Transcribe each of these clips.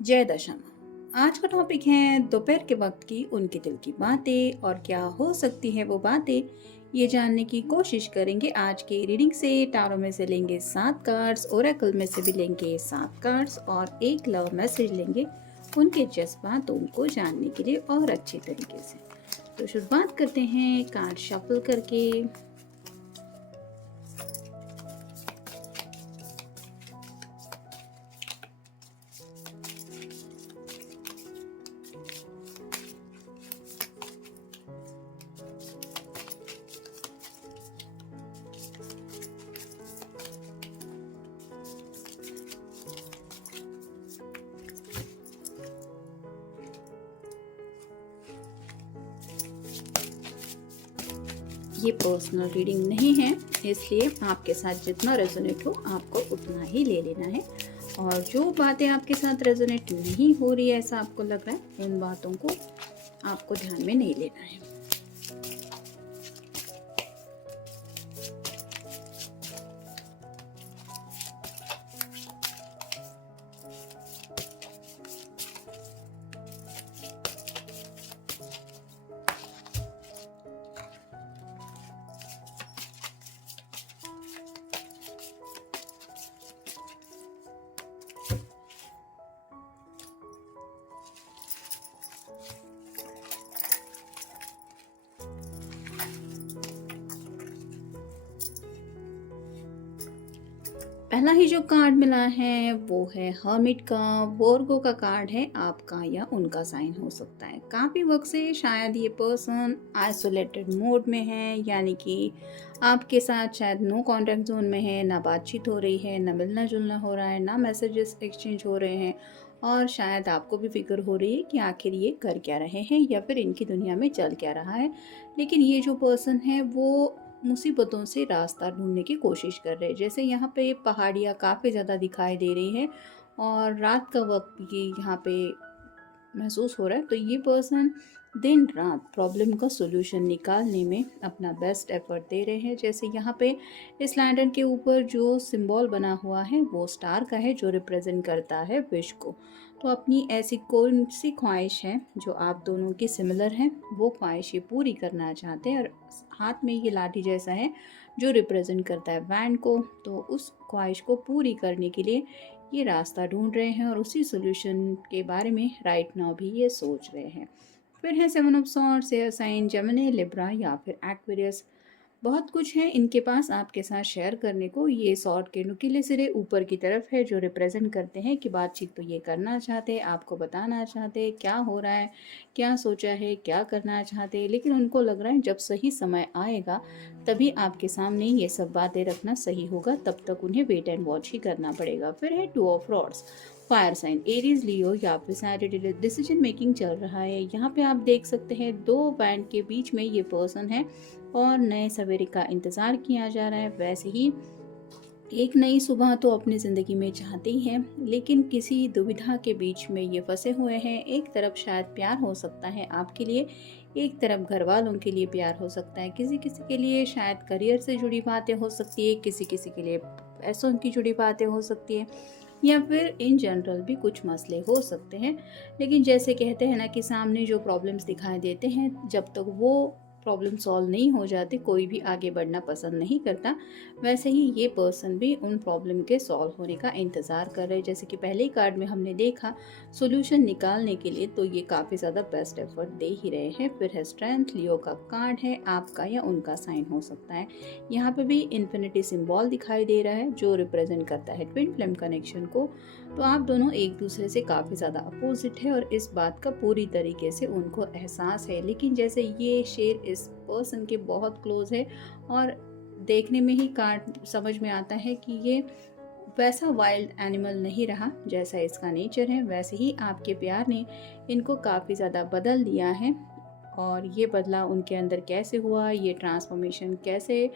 जय दशमा। आज का टॉपिक है दोपहर के वक्त की उनके दिल की बातें और क्या हो सकती है वो बातें, ये जानने की कोशिश करेंगे आज की रीडिंग से। टारो में से लेंगे 7 कार्ड्स, ओरेकल में से भी लेंगे 7 कार्ड्स और एक लव मैसेज लेंगे उनके जज्बातों को जानने के लिए और अच्छी तरीके से। तो शुरुआत करते हैं कार्ड शफल करके। ये पर्सनल रीडिंग नहीं है, इसलिए आपके साथ जितना रेजोनेट हो आपको उतना ही ले लेना है। और जो बातें आपके साथ रेजोनेट नहीं हो रही है, ऐसा आपको लग रहा है, उन बातों को आपको ध्यान में नहीं लेना है। पहला ही जो कार्ड मिला है वो है हर्मिट का। वोर्गो का कार्ड है, आपका या उनका साइन हो सकता है। काफ़ी वक्त से शायद ये पर्सन आइसोलेटेड मोड में है, यानी कि आपके साथ शायद नो कॉन्टैक्ट जोन में है, ना बातचीत हो रही है, ना मिलना जुलना हो रहा है, ना मैसेजेस एक्सचेंज हो रहे हैं। और शायद आपको भी फिक्र हो रही है कि आखिर ये कर क्या रहे हैं या फिर इनकी दुनिया में चल क्या रहा है। लेकिन ये जो पर्सन है वो मुसीबतों से रास्ता ढूंढने की कोशिश कर रहे हैं। जैसे यहाँ पे पहाड़ियाँ काफ़ी ज़्यादा दिखाई दे रही हैं और रात का वक्त ये यहाँ पे महसूस हो रहा है। तो ये पर्सन दिन रात प्रॉब्लम का सोल्यूशन निकालने में अपना बेस्ट एफर्ट दे रहे हैं। जैसे यहाँ पे इस लैंटर्न के ऊपर जो सिंबल बना हुआ है वो स्टार का है, जो रिप्रेजेंट करता है विश को। तो अपनी ऐसी कौन सी ख्वाहिश है जो आप दोनों की सिमिलर है, वो ख्वाहिश ये पूरी करना चाहते हैं। और हाथ में ये लाठी जैसा है जो रिप्रेजेंट करता है वैंड को। तो उस ख्वाहिश को पूरी करने के लिए ये रास्ता ढूंढ रहे हैं और उसी सोल्यूशन के बारे में राइट नाउ भी ये सोच रहे हैं। फिर है 7 of swords, air sign Gemini, Libra या फिर एक्वेरियस। बहुत कुछ है इनके पास आपके साथ शेयर करने को। ये सॉर्ड के नुकीले सिरे ऊपर की तरफ है जो रिप्रेजेंट करते हैं कि बातचीत तो ये करना चाहते हैं, आपको बताना चाहते हैं क्या हो रहा है, क्या सोचा है, क्या करना चाहते हैं। लेकिन उनको लग रहा है जब सही समय आएगा तभी आपके सामने ये सब बातें रखना सही होगा, तब तक उन्हें वेट एंड वॉच ही करना पड़ेगा। फिर है 2 of rods, fire sign Aries, Leo या फिर सैजिटेरियस। डिसीजन मेकिंग चल रहा है। यहाँ पे आप देख सकते हैं 2 बैंड के बीच में ये पर्सन है और नए सवेरे का इंतज़ार किया जा रहा है। वैसे ही एक नई सुबह तो अपनी ज़िंदगी में चाहते ही हैं, लेकिन किसी दुविधा के बीच में ये फंसे हुए हैं। एक तरफ शायद प्यार हो सकता है आपके लिए, एक तरफ घर वालों के लिए प्यार हो सकता है, किसी किसी के लिए शायद करियर से जुड़ी बातें हो सकती है, किसी किसी के लिए पैसों की जुड़ी बातें हो सकती है, या फिर इन जनरल भी कुछ मसले हो सकते हैं। लेकिन जैसे कहते हैं ना कि सामने जो प्रॉब्लम्स दिखाई देते हैं, जब तक वो प्रॉब्लम सॉल्व नहीं हो जाती कोई भी आगे बढ़ना पसंद नहीं करता। वैसे ही ये पर्सन भी उन प्रॉब्लम के सॉल्व होने का इंतज़ार कर रहे हैं। जैसे कि पहले ही कार्ड में हमने देखा सॉल्यूशन निकालने के लिए, तो ये काफ़ी ज़्यादा बेस्ट एफर्ट दे ही रहे हैं। फिर है स्ट्रेंथ, लियो का कार्ड है, आपका या उनका साइन हो सकता है। यहाँ पे भी इन्फिनिटी सिंबल दिखाई दे रहा है जो रिप्रेजेंट करता है ट्विन फ्लेम कनेक्शन को। तो आप दोनों एक दूसरे से काफ़ी ज़्यादा अपोजिट है और इस बात का पूरी तरीके से उनको एहसास है। लेकिन जैसे ये शेर इस पर्सन के बहुत क्लोज है और देखने में ही कार्ड समझ में आता है कि ये वैसा वाइल्ड एनिमल नहीं रहा जैसा इसका नेचर है। वैसे ही आपके प्यार ने इनको काफ़ी ज़्यादा बदल दिया है और ये बदलाव उनके अंदर कैसे हुआ, ये ट्रांसफॉर्मेशन कैसे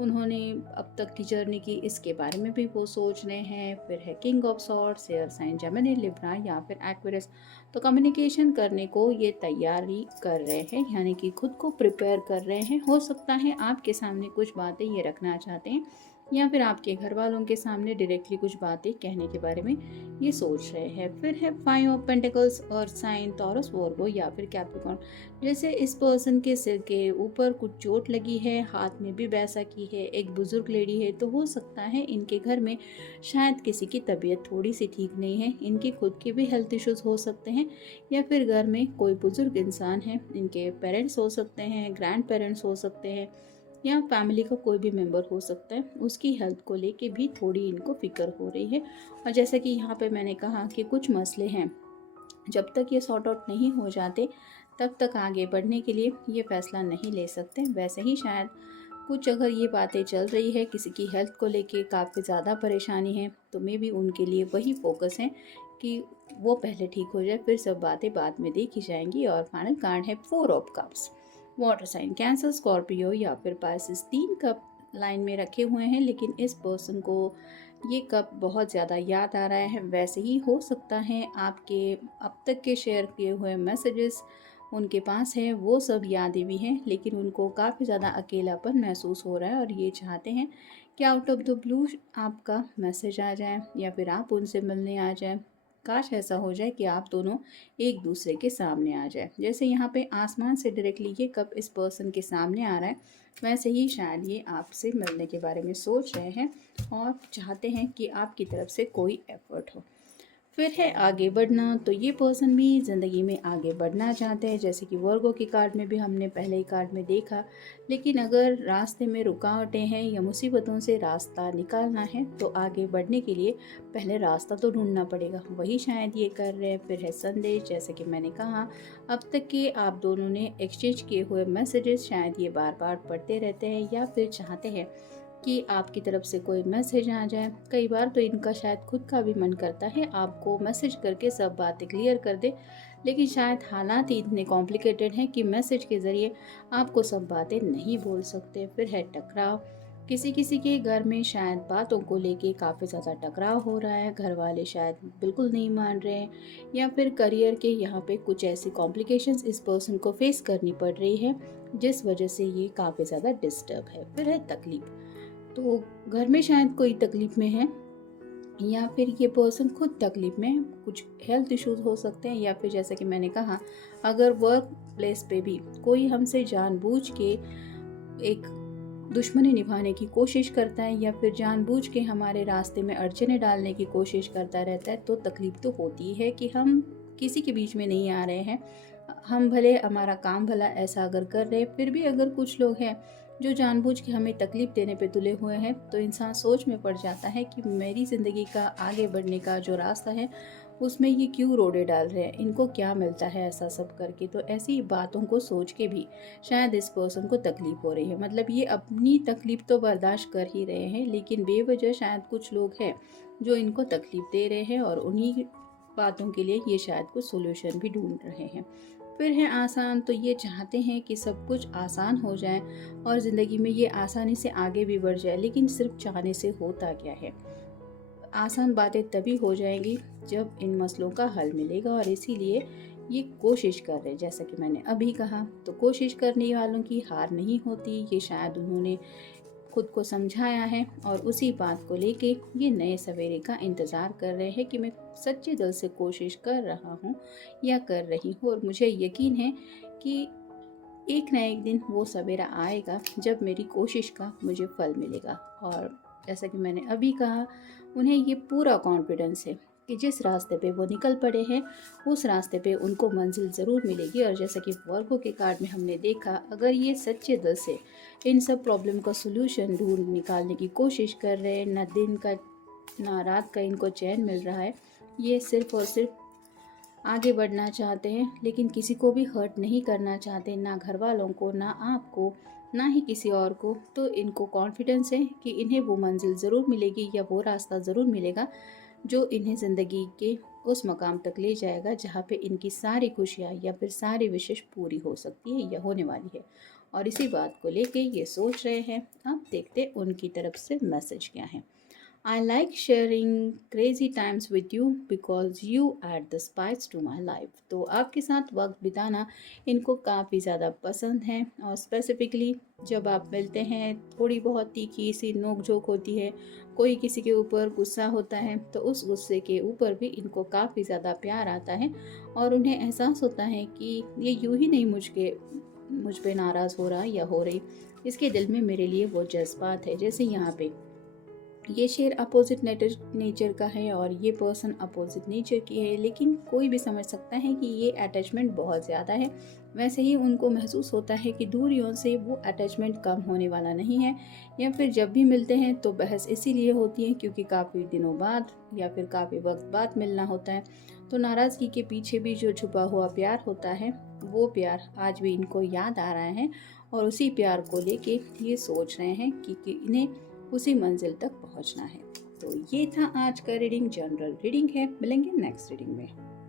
उन्होंने अब तक की जर्नी की, इसके बारे में भी वो सोच रहे हैं। फिर है king of swords, air sign Gemini, Libra या फिर एक्वेरियस। तो कम्युनिकेशन करने को ये तैयारी कर रहे हैं, यानी कि खुद को प्रिपेयर कर रहे हैं। हो सकता है आपके सामने कुछ बातें ये रखना चाहते हैं, या फिर आपके घर वालों के सामने डायरेक्टली कुछ बातें कहने के बारे में ये सोच रहे हैं। फिर है फाइव ऑफ पेंटिकल्स, और साइन टॉरस, वोर्गो या फिर कैप्रिकॉर्न। जैसे इस पर्सन के सिर के ऊपर कुछ चोट लगी है, हाथ में भी वैसा की है, एक बुजुर्ग लेडी है, तो हो सकता है इनके घर में शायद किसी की तबीयत थोड़ी सी ठीक नहीं है, इनके खुद के भी हेल्थ इश्यूज हो सकते हैं, या फिर घर में कोई बुजुर्ग इंसान है, इनके पेरेंट्स हो सकते हैं, ग्रैंड पेरेंट्स हो सकते हैं, या फैमिली का कोई भी मेंबर हो सकता है, उसकी हेल्थ को लेके भी थोड़ी इनको फिक्र हो रही है। और जैसा कि यहाँ पे मैंने कहा कि कुछ मसले हैं, जब तक ये सॉर्ट आउट नहीं हो जाते तब तक आगे बढ़ने के लिए ये फैसला नहीं ले सकते। वैसे ही शायद कुछ अगर ये बातें चल रही है, किसी की हेल्थ को लेके काफ़ी ज़्यादा परेशानी है, तो मे बी उनके लिए वही फोकस है कि वो पहले ठीक हो जाए, फिर सब बातें बाद में देखी जाएंगी। और फाइनल कार्ड है four of cups. Water sign Cancer, Scorpio या फिर पाइसेस, 3 कप लाइन में रखे हुए हैं, लेकिन इस पर्सन को ये कप बहुत ज़्यादा याद आ रहा है। वैसे ही हो सकता है आपके अब तक के शेयर किए हुए मैसेजेस उनके पास है, वो सब यादें भी हैं, लेकिन उनको काफ़ी ज़्यादा अकेलापन महसूस हो रहा है, और ये चाहते हैं कि आउट ऑफ द ब्लू आपका मैसेज आ जाए, या फिर आप उनसे मिलने आ जाए। काश ऐसा हो जाए कि आप दोनों एक दूसरे के सामने आ जाए। जैसे यहाँ पे आसमान से डायरेक्टली ये कप इस पर्सन के सामने आ रहा है, वैसे ही शायद ये आपसे मिलने के बारे में सोच रहे हैं, और चाहते हैं कि आपकी तरफ से कोई एफर्ट हो। फिर है आगे बढ़ना, तो ये पर्सन भी ज़िंदगी में आगे बढ़ना चाहते हैं, जैसे कि वर्गो के कार्ड में भी हमने पहले ही कार्ड में देखा। लेकिन अगर रास्ते में रुकावटें हैं या मुसीबतों से रास्ता निकालना है, तो आगे बढ़ने के लिए पहले रास्ता तो ढूंढना पड़ेगा, वही शायद ये कर रहे हैं। फिर है संदेश, जैसे कि मैंने कहा, अब तक के आप दोनों ने एक्सचेंज किए हुए मैसेजेस शायद ये बार बार पढ़ते रहते हैं, या फिर चाहते हैं कि आपकी तरफ से कोई मैसेज आ जाए। कई बार तो इनका शायद खुद का भी मन करता है आपको मैसेज करके सब बातें क्लियर कर दे, लेकिन शायद हालात ही इतने कॉम्प्लिकेटेड हैं कि मैसेज के ज़रिए आपको सब बातें नहीं बोल सकते। फिर है टकराव, किसी किसी के घर में शायद बातों को लेके काफ़ी ज़्यादा टकराव हो रहा है, घर वाले शायद बिल्कुल नहीं मान रहे हैं, या फिर करियर के यहाँ पे कुछ ऐसी कॉम्प्लिकेशंस इस पर्सन को फेस करनी पड़ रही है, जिस वजह से ये काफ़ी ज़्यादा डिस्टर्ब है। फिर है तकलीफ, तो घर में शायद कोई तकलीफ में है, या फिर ये पर्सन खुद तकलीफ में है, कुछ हेल्थ इश्यूज हो सकते हैं, या फिर जैसे कि मैंने कहा, अगर वर्क प्लेस पे भी कोई हमसे जानबूझ के एक दुश्मनी निभाने की कोशिश करता है, या फिर जानबूझ के हमारे रास्ते में अड़चने डालने की कोशिश करता रहता है, तो तकलीफ तो होती है कि हम किसी के बीच में नहीं आ रहे हैं। हम भले हमारा काम भला ऐसा अगर कर रहे हैं, फिर भी अगर कुछ लोग हैं जो जानबूझ के हमें तकलीफ देने पे तुले हुए हैं, तो इंसान सोच में पड़ जाता है कि मेरी ज़िंदगी का आगे बढ़ने का जो रास्ता है, उसमें ये क्यों रोड़े डाल रहे हैं, इनको क्या मिलता है ऐसा सब करके। तो ऐसी बातों को सोच के भी शायद इस पर्सन को तकलीफ हो रही है। मतलब ये अपनी तकलीफ तो बर्दाश्त कर ही रहे हैं, लेकिन बेवजह शायद कुछ लोग हैं जो इनको तकलीफ दे रहे हैं, और उन्हीं बातों के लिए ये शायद कुछ सोल्यूशन भी ढूंढ रहे हैं। फिर है आसान, तो ये चाहते हैं कि सब कुछ आसान हो जाए और ज़िंदगी में ये आसानी से आगे भी बढ़ जाए, लेकिन सिर्फ चाहने से होता क्या है। आसान बातें तभी हो जाएंगी जब इन मसलों का हल मिलेगा, और इसीलिए ये कोशिश कर रहे हैं। जैसा कि मैंने अभी कहा, तो कोशिश करने वालों की हार नहीं होती, ये शायद उन्होंने खुद को समझाया है, और उसी बात को लेके ये नए सवेरे का इंतज़ार कर रहे हैं कि मैं सच्चे दिल से कोशिश कर रहा हूँ या कर रही हूँ, और मुझे यकीन है कि एक ना एक दिन वो सवेरा आएगा जब मेरी कोशिश का मुझे फल मिलेगा। और जैसा कि मैंने अभी कहा, उन्हें ये पूरा कॉन्फिडेंस है कि जिस रास्ते पे वो निकल पड़े हैं, उस रास्ते पे उनको मंजिल ज़रूर मिलेगी। और जैसा कि वर्गो के कार्ड में हमने देखा, अगर ये सच्चे दिल से इन सब प्रॉब्लम का सोल्यूशन ढूंढ निकालने की कोशिश कर रहे हैं, ना दिन का ना रात का इनको चैन मिल रहा है, ये सिर्फ और सिर्फ आगे बढ़ना चाहते हैं, लेकिन किसी को भी हर्ट नहीं करना चाहते, ना घर वालों को, ना आपको, ना ही किसी और को। तो इनको कॉन्फिडेंस है कि इन्हें वो मंजिल ज़रूर मिलेगी, या वो रास्ता ज़रूर मिलेगा जो इन्हें ज़िंदगी के उस मकाम तक ले जाएगा जहाँ पे इनकी सारी खुशियाँ या फिर सारी विशेष पूरी हो सकती है या होने वाली है। और इसी बात को लेके ये सोच रहे हैं। अब देखते उनकी तरफ से मैसेज क्या है। I like sharing crazy times with you because you add the spice to my life। तो आपके साथ वक्त बिताना इनको काफ़ी ज़्यादा पसंद है, और स्पेसिफिकली जब आप मिलते हैं थोड़ी बहुत तीखी सी नोक झोंक होती है, कोई किसी के ऊपर गुस्सा होता है तो उस गुस्से के ऊपर भी इनको काफ़ी ज़्यादा प्यार आता है, और उन्हें एहसास होता है कि ये यूं ही नहीं मुझ पे नाराज़ हो रहा या हो रही, इसके दिल में मेरे लिए वो जज्बात है। जैसे यहाँ पे ये शेर अपोजिट नेचर का है और ये पर्सन अपोजिट नेचर की है, लेकिन कोई भी समझ सकता है कि ये अटैचमेंट बहुत ज़्यादा है। वैसे ही उनको महसूस होता है कि दूरियों से वो अटैचमेंट कम होने वाला नहीं है, या फिर जब भी मिलते हैं तो बहस इसीलिए होती है क्योंकि काफ़ी दिनों बाद या फिर काफ़ी वक्त बाद मिलना होता है। तो नाराज़गी के पीछे भी जो छुपा हुआ प्यार होता है, वो प्यार आज भी इनको याद आ रहा है, और उसी प्यार को लेके ये सोच रहे हैं कि इन्हें उसी मंजिल तक पहुंचना है। तो ये था आज का रीडिंग, जनरल रीडिंग है। मिलेंगे नेक्स्ट रीडिंग में।